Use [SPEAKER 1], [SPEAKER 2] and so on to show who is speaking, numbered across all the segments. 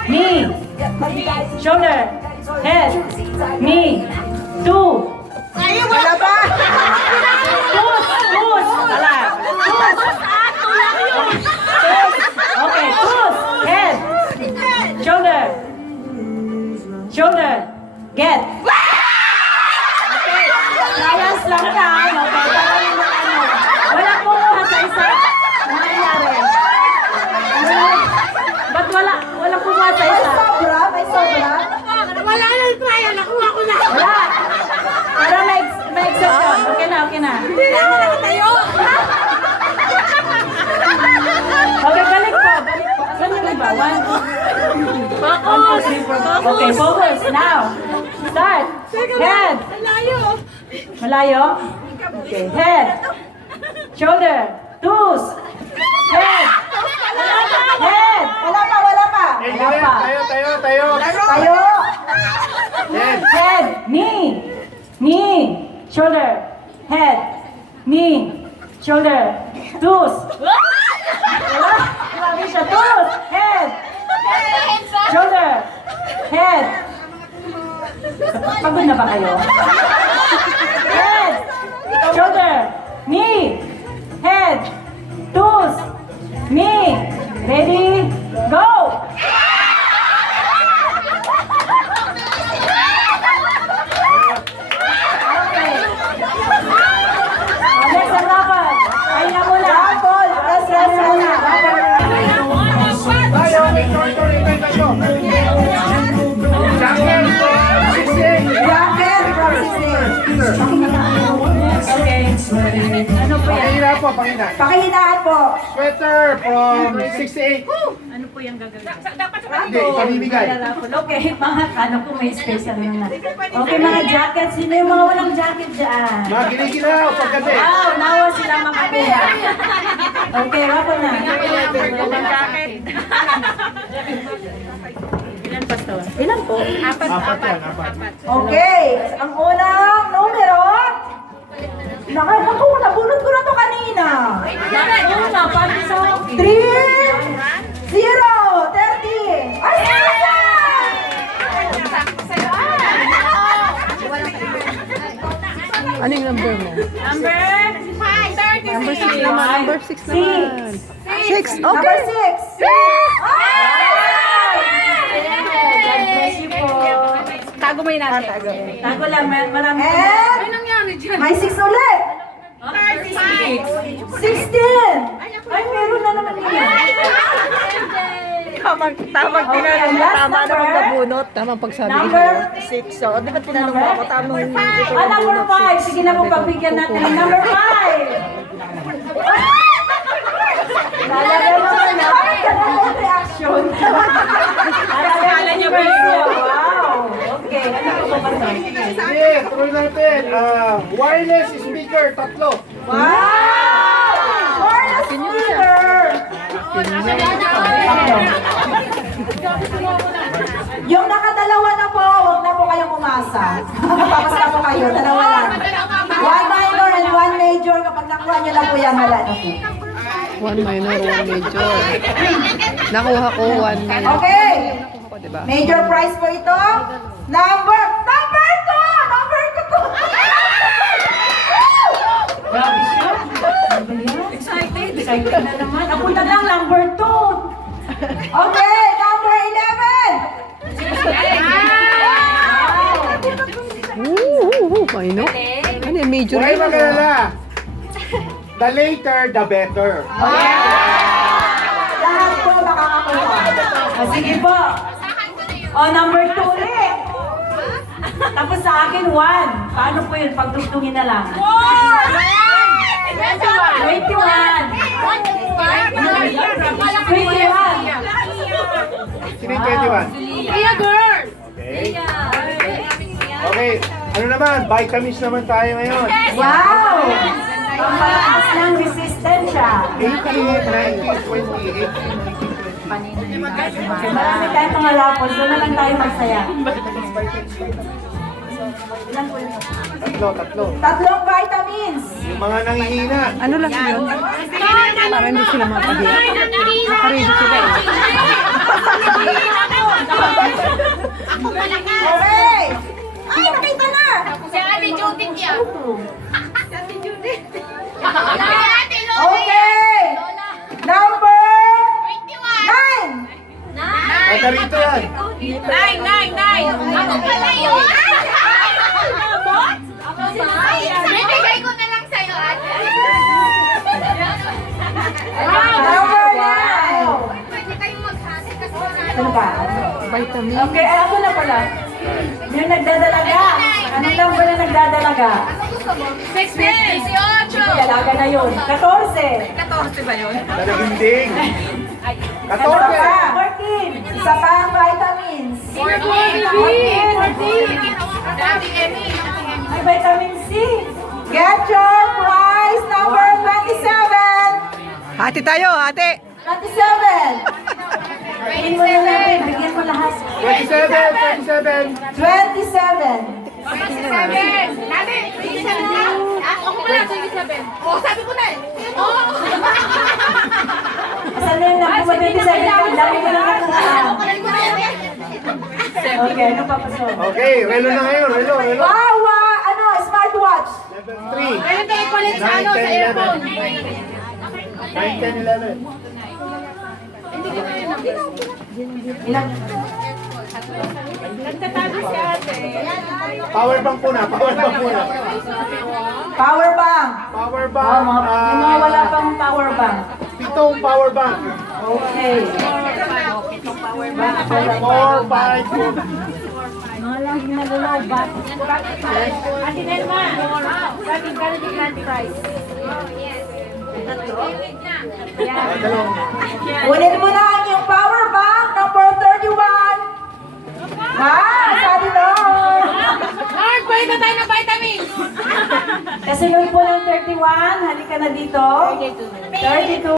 [SPEAKER 1] knee, shoulder, head, knee, two.
[SPEAKER 2] Wala pa!
[SPEAKER 1] Toes, wala. Toes. Okay, toes, head, shoulder, shoulder, get.
[SPEAKER 2] Layas lang yan. Okay, parang ano.
[SPEAKER 1] Walang kumuha sa isa.
[SPEAKER 2] Ano nangyari?
[SPEAKER 1] Ba't walang kumuha sa
[SPEAKER 2] May
[SPEAKER 1] isa?
[SPEAKER 2] sobra? May sobra?
[SPEAKER 3] Wala na yung trial, nakuha ko na.
[SPEAKER 1] Wala. Pero may exception. Okay na, okay na.
[SPEAKER 3] Hindi na ako nakatayo.
[SPEAKER 1] Okay, balik po. Balik po. Asan yung iba? One,
[SPEAKER 3] Focus.
[SPEAKER 1] okay, focus. Now. Start. Head.
[SPEAKER 3] Ang layo.
[SPEAKER 1] Malayo. Okay, head. Shoulder. Toes. Head. Head.
[SPEAKER 2] Wala pa, wala pa.
[SPEAKER 1] Wala pa.
[SPEAKER 4] Tayo.
[SPEAKER 2] Tayo.
[SPEAKER 1] Head. Knee. Knee. Shoulder. Head. Knee. Shoulder. Toes. Wala. Grabe siya. Toes. Head. Shoulder. Head. Pagod na ba kayo? Head. Shoulder. Knee. Head. Toes. Knee. Ready? Go! Okay. Next ang laban. Pahinga muna.
[SPEAKER 2] Rapol. Rest muna.
[SPEAKER 4] Tayo.
[SPEAKER 2] Jacket from 16.
[SPEAKER 1] Okay. Ano po yan?
[SPEAKER 4] Pangina po, pangina.
[SPEAKER 2] Pakihinaan po.
[SPEAKER 4] Sweater from 68.
[SPEAKER 1] Ano po yung gagawin?
[SPEAKER 4] Hindi, pamimigay.
[SPEAKER 1] Okay, mga ano po may special na. Okay, mga jacket. Sino yung mga walang jacket dyan?
[SPEAKER 4] Mga ginigilaw, pagkati.
[SPEAKER 1] Wow, nawa sila makakuha. Okay, wako na. Walang jacket. Ilan pastor? Ilan po?
[SPEAKER 4] Apat yan, apat.
[SPEAKER 2] Okay. Ang unang numero. Naku, nabunod ko na to kanina.
[SPEAKER 1] Una, paano sa akin?
[SPEAKER 2] 3, 0, 30. Ay,
[SPEAKER 5] Ano yung number mo?
[SPEAKER 1] Number?
[SPEAKER 5] Number 6 naman. Number 6 naman. 6.
[SPEAKER 2] Number
[SPEAKER 5] Okay.
[SPEAKER 2] 6.
[SPEAKER 1] God bless you po.
[SPEAKER 3] Tago mo yun natin.
[SPEAKER 1] Tago lang, marami.
[SPEAKER 2] And
[SPEAKER 3] nangyari dyan?
[SPEAKER 2] may 6 ulit.
[SPEAKER 1] 36.
[SPEAKER 2] 16. Ay, meron na naman yun.
[SPEAKER 5] Tamang
[SPEAKER 2] Okay,
[SPEAKER 5] tinanong mo.
[SPEAKER 2] last
[SPEAKER 5] Tama
[SPEAKER 2] number.
[SPEAKER 5] naman nabunot. Tamang pagsabi ko.
[SPEAKER 2] Number
[SPEAKER 5] 6. So, di ba tinanong mo ako? Tamang ito
[SPEAKER 1] Number 5. Sige na po, pagbigyan natin. Number 5.
[SPEAKER 2] Lalagay mo na namin. Ganun reaction.
[SPEAKER 1] Akala niyo ba yun? Wow. Okay. Ano po ba ito?
[SPEAKER 4] Sige, tuloy natin. Wireless speaker, 3.
[SPEAKER 2] Wow! Wireless speaker. Yung nakadalawa na po, huwag na po kayong umasa. Tapos na po kayo, dalawa lang. One minor and one major. Kapag nakuha nyo lang po yan, wala na po.
[SPEAKER 5] 1 minor, 1 major. Nakuha ko 1 minor.
[SPEAKER 2] Okay.
[SPEAKER 5] Nakuha ko, di ba?
[SPEAKER 2] Major prize po ito. Number 2! Number 2!
[SPEAKER 1] Grabe siya. Excited. Excited na naman. Ako na lang, number 2.
[SPEAKER 2] Okay, number 11!
[SPEAKER 5] Ooh, minor. Ano yung major?
[SPEAKER 4] Huwag
[SPEAKER 5] yun, ano?
[SPEAKER 4] magalala. The later, the better.
[SPEAKER 2] Lahat po makakakuha.
[SPEAKER 1] Sige po. Number 2 ulit. Tapos sa akin, 1. Paano po yun? Pagdugtungin na lang. 21. 21.
[SPEAKER 4] Sino yung 21?
[SPEAKER 3] Iya, girl.
[SPEAKER 4] Okay. Okay, ano naman? Vitamins naman tayo ngayon.
[SPEAKER 2] Wow!
[SPEAKER 1] Pangpalakas ng resistensya.
[SPEAKER 4] 18, 19, 20, 18, 19, 20.
[SPEAKER 1] Okay, marami tayong mga lapos. Doon na lang tayo magsaya. Ilan po yun?
[SPEAKER 4] Tatlo.
[SPEAKER 2] Tatlong vitamins.
[SPEAKER 4] Yung mga nangihina.
[SPEAKER 5] Ano lang yun? Para hindi sila makabiyak. Nakaready sila eh.
[SPEAKER 4] Margarito yan.
[SPEAKER 1] 9. Ako pala yun! Bibigay ko na lang sa'yo, ate.
[SPEAKER 2] Number 9.
[SPEAKER 1] Pwede kayong maghati kasi
[SPEAKER 2] Ano ba?
[SPEAKER 5] Vitamin.
[SPEAKER 2] Okay, ako na pala. Yung nagdadalaga. Anong number na nagdadalaga?
[SPEAKER 1] 18.
[SPEAKER 2] Dalaga na yun. 14.
[SPEAKER 1] 14 ba yun?
[SPEAKER 4] Talaginding.
[SPEAKER 2] Isa
[SPEAKER 4] 14.
[SPEAKER 2] pa. 14. Isa pa ang vitamins.
[SPEAKER 1] 14. Dati Emmy.
[SPEAKER 2] Ay, vitamin C. Get your prize number 27.
[SPEAKER 5] Hati tayo, hati.
[SPEAKER 2] 27. Bigyan mo na lang. Bigyan mo lahat.
[SPEAKER 4] 27.
[SPEAKER 2] 27.
[SPEAKER 1] Dati, 27 na. Ako pala, 27. Oh, sabi ko na eh. Oh.
[SPEAKER 2] Asan na yung nakuha 27? Dami ko lang nakuha. Okay, ano pa pa
[SPEAKER 4] Okay, relo na ngayon. Relo.
[SPEAKER 2] Wow, wow, ano, smartwatch.
[SPEAKER 4] Level 3.
[SPEAKER 1] Kaya tayo palit sa ano, sa earphone.
[SPEAKER 4] 9, 10, 11.
[SPEAKER 2] Ilang?
[SPEAKER 1] Nagtatago si ate.
[SPEAKER 4] Power bank muna.
[SPEAKER 2] Power bank.
[SPEAKER 4] Power
[SPEAKER 2] Oh,
[SPEAKER 4] bank.
[SPEAKER 2] yung mga wala pang power bank.
[SPEAKER 4] 7 power bank.
[SPEAKER 2] Okay.
[SPEAKER 4] 4, 5, 6.
[SPEAKER 1] Mga laging nalalaw ba? Ate Nelma, laging ka na yung grand prize.
[SPEAKER 2] Kunin mo na ang iyong power bank, number 31. Ha? Sabi doon.
[SPEAKER 1] Mark, pwede na tayo ng vitamins!
[SPEAKER 2] Kasunod po ng 31, halika na dito. 32.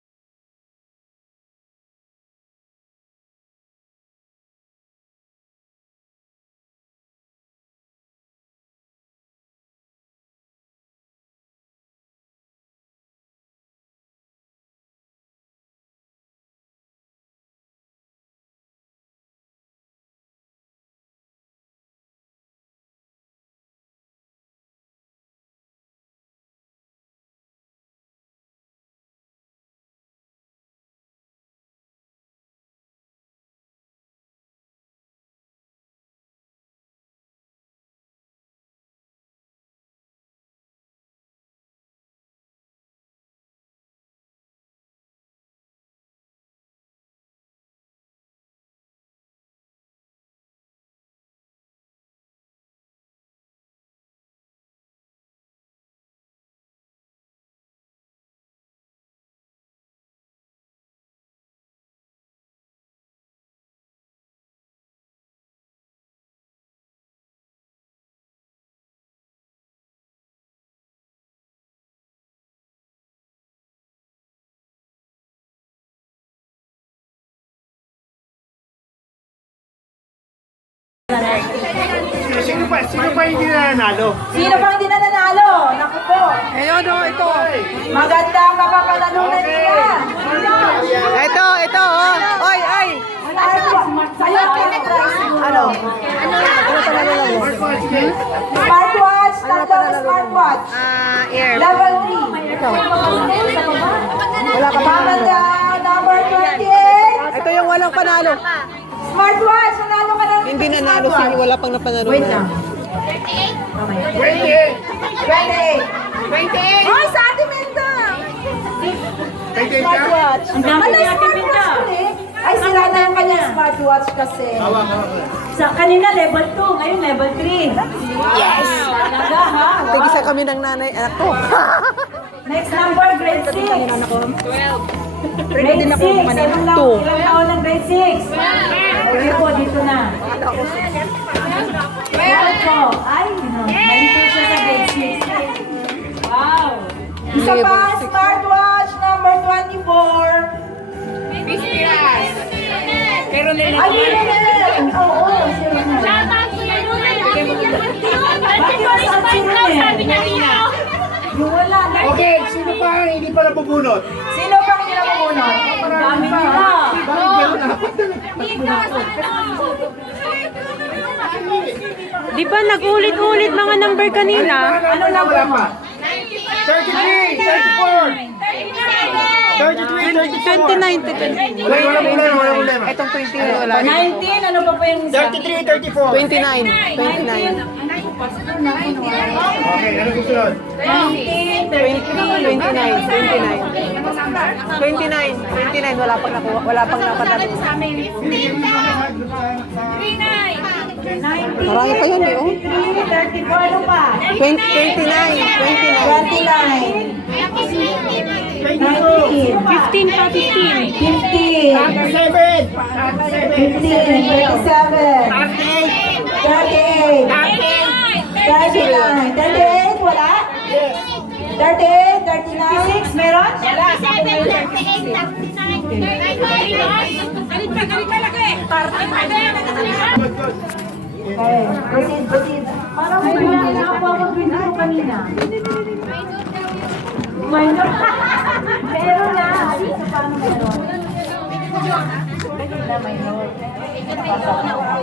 [SPEAKER 4] Sino pa hindi nanalo?
[SPEAKER 2] Sino pang hindi na nanalo? Naku po.
[SPEAKER 5] Ayun, ito.
[SPEAKER 2] Maganda ang mapapanalunan nila.
[SPEAKER 5] Ito, oh. Oy, ay.
[SPEAKER 2] Sa'yo ang prize siguro. Ano? Smartwatch, tatlong smartwatch.
[SPEAKER 5] Air.
[SPEAKER 2] Level 3. Wala ka pa. Mamanda, number 28.
[SPEAKER 5] Ito yung walang panalo.
[SPEAKER 2] Smartwatch, nanalo ka ng
[SPEAKER 5] Hindi nanalo si wala pang napanalo.
[SPEAKER 2] Wait lang.
[SPEAKER 4] 28.
[SPEAKER 2] 28.
[SPEAKER 1] 28!
[SPEAKER 2] Ay, sa Ate Menda!
[SPEAKER 4] 28 ka?
[SPEAKER 2] Smartwatch.
[SPEAKER 1] Ang dami
[SPEAKER 2] Ano
[SPEAKER 1] ni
[SPEAKER 2] yung
[SPEAKER 1] Ate Menda.
[SPEAKER 2] smartwatch ko eh? Ay, sira na yung kanyang smartwatch kasi.
[SPEAKER 4] Hawak.
[SPEAKER 1] Sa kanina level 2, ngayon level 3. Yes! Talaga ha?
[SPEAKER 5] Tigisa kami ng nanay, anak ko.
[SPEAKER 1] Next number, grade 6.
[SPEAKER 5] Ready din ako manalo.
[SPEAKER 1] Ilang taon ng grade 6? Okay po, dito na. Well po. Ay, na-enter siya sa grade 6. Wow!
[SPEAKER 2] Isa pa, smartwatch number 24.
[SPEAKER 1] Pero nila.
[SPEAKER 2] Ay, yun. Oo, zero na. Yung wala.
[SPEAKER 4] Okay, sino pa ang hindi pa nabubunot?
[SPEAKER 2] Sino pang kinakukunod?
[SPEAKER 1] Dami nila.
[SPEAKER 4] Bakit gano'n? Apat na lang.
[SPEAKER 3] Di ba nag-ulit-ulit mga number kanina?
[SPEAKER 4] Ano na wala pa? 33, 34, 33, 34.
[SPEAKER 3] 29 to 20.
[SPEAKER 4] Walang problema.
[SPEAKER 5] Itong 20 wala.
[SPEAKER 1] 19, ano pa po yung isa?
[SPEAKER 4] 33, 34.
[SPEAKER 5] 29. 29.
[SPEAKER 4] Okay, ano susunod?
[SPEAKER 1] 19,
[SPEAKER 5] 29. 29. Wala pang nakuha. Wala pang napanalo. Marami pa yun eh, oh.
[SPEAKER 1] 34, ano pa?
[SPEAKER 5] 29.
[SPEAKER 1] 19,
[SPEAKER 3] 15 pa, 15.
[SPEAKER 1] 15, 37, 38, 38, wala? 38, 39, meron? Wala.
[SPEAKER 4] Good, good.
[SPEAKER 1] Okay, proceed. Parang may pinaka ako dito kanina. Minor. Meron na. Paano meron? Minor.